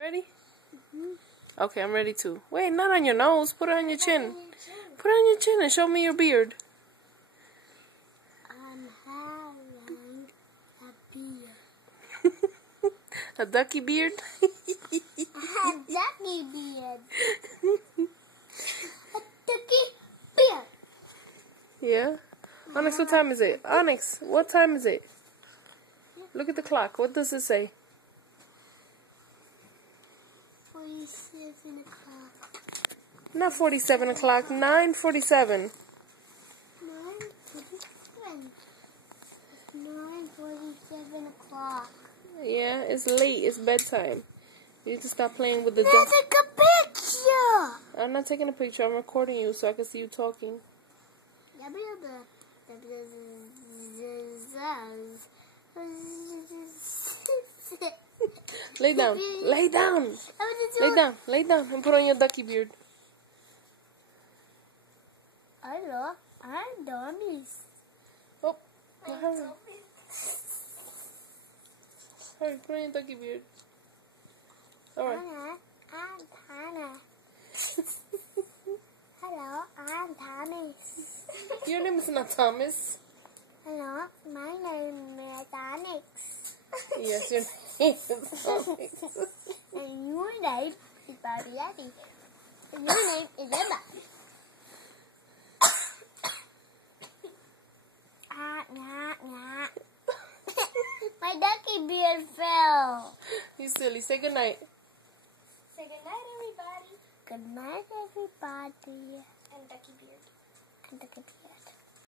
Ready? Okay, I'm ready too. Wait, not on your nose. Put it on your chin. Put it on your chin and show me your beard. I'm having a beard. A ducky beard? A ducky beard. A ducky beard. Yeah? Onyx, what time is it? Onyx, what time is it? Look at the clock. What does it say? 47 o'clock. Not 47 o'clock. 9:47. 9:47. 9:47 o'clock. Yeah, it's late. It's bedtime. You need to stop playing with the Let's take a picture. I'm not taking a picture. I'm recording you so I can see you talking. Lay down. Lay down. Lay down. Lay down and put on your ducky beard. Hello, I'm dummies. Oh, hurry. Hurry, put on your ducky beard. Alright. I'm Tana. Hello, I'm Thomas. Your name is not Thomas. Hello, my name is Onyx. Yes, your name is Onyx. And your name is Bobby Daddy. And your name is Emma. My ducky beard fell. You silly. Say goodnight. Say goodnight, everybody. Good night, everybody. And ducky beard. And ducky beard.